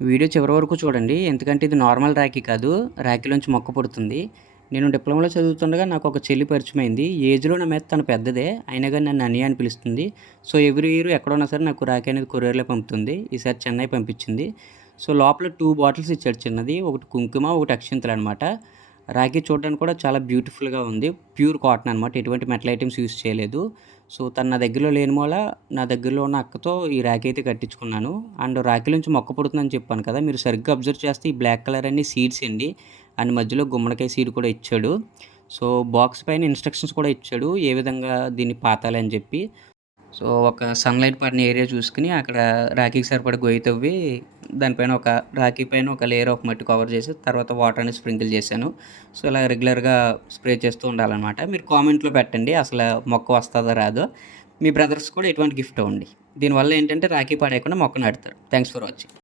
Video చివరి వరకు చూడండి. ఎందుకంటే ఇది నార్మల్ రాఖీ కాదు. రాఖీలోంచి మొక్క పుడుతుంది. నేను డిప్లొమాలో చదువుతుండగా నాకు ఒక చెల్లి పరిచయమైంది. ఏజ్‌లో నా మీద తను పెద్దదే. అయినా గాని నన్ను అన్నయ్య అని పిలుస్తుంది. సో, ఎవ్రీ ఇయర్ ఎక్కడున్నా సరే నాకు రాఖీ అనేది కొరియర్‌లో పంపుతుంది. ఈసారి చెన్నై పంపించింది. సో, లోపల 2 బాటిల్స్ ఇచ్చాడు చిన్నది. ఒకటి కుంకుమ, ఒకటి అక్షింతలనమాట. రాఖీ చూడడానికి కూడా చాలా బ్యూటిఫుల్‌గా ఉంది. ప్యూర్ కాటన్ అనమాట. ఎటువంటి మెటల్ ఐటెమ్స్ యూజ్ చేయలేదు. సో, తను నా దగ్గరలో లేని మూల నా దగ్గరలో ఉన్న అక్కతో ఈ రాఖీ అయితే కట్టించుకున్నాను. అండ్ రాఖీ నుంచి మొక్క పుడుతుందని చెప్పాను కదా! మీరు సరిగ్గా అబ్జర్వ్ చేస్తే ఈ బ్లాక్ కలర్ అన్నీ సీడ్స్ అండి. అండ్ మధ్యలో గుమ్మడికాయ సీడ్ కూడా ఇచ్చాడు. సో, బాక్స్ పైన ఇన్‌స్ట్రక్షన్స్ కూడా ఇచ్చాడు. ఏ విధంగా దీన్ని పాతాలి అని చెప్పి. సో, ఒక సన్‌లైట్ పడిన ఏరియా చూసుకొని అక్కడ రాఖీకి సరిపడా గొయ్యి తవ్వి దానిపైన రాఖీ పైన ఒక లేయర్ ఆఫ్ మట్టి కవర్ చేసి తర్వాత వాటర్ అనేది స్ప్రింకిల్ చేశాను. సో, ఇలా రెగ్యులర్‌గా స్ప్రే చేస్తూ ఉండాలనమాట. మీరు కామెంట్‌లో పెట్టండి అసలు మొక్క వస్తదో రాదో. మీ బ్రదర్స్ కూడా ఎటువంటి గిఫ్ట్ ఇవ్వండి. దీనివల్ల ఏంటంటే రాఖీ పడేయకుండా మొక్క నాటుతారు. Thanks for watching.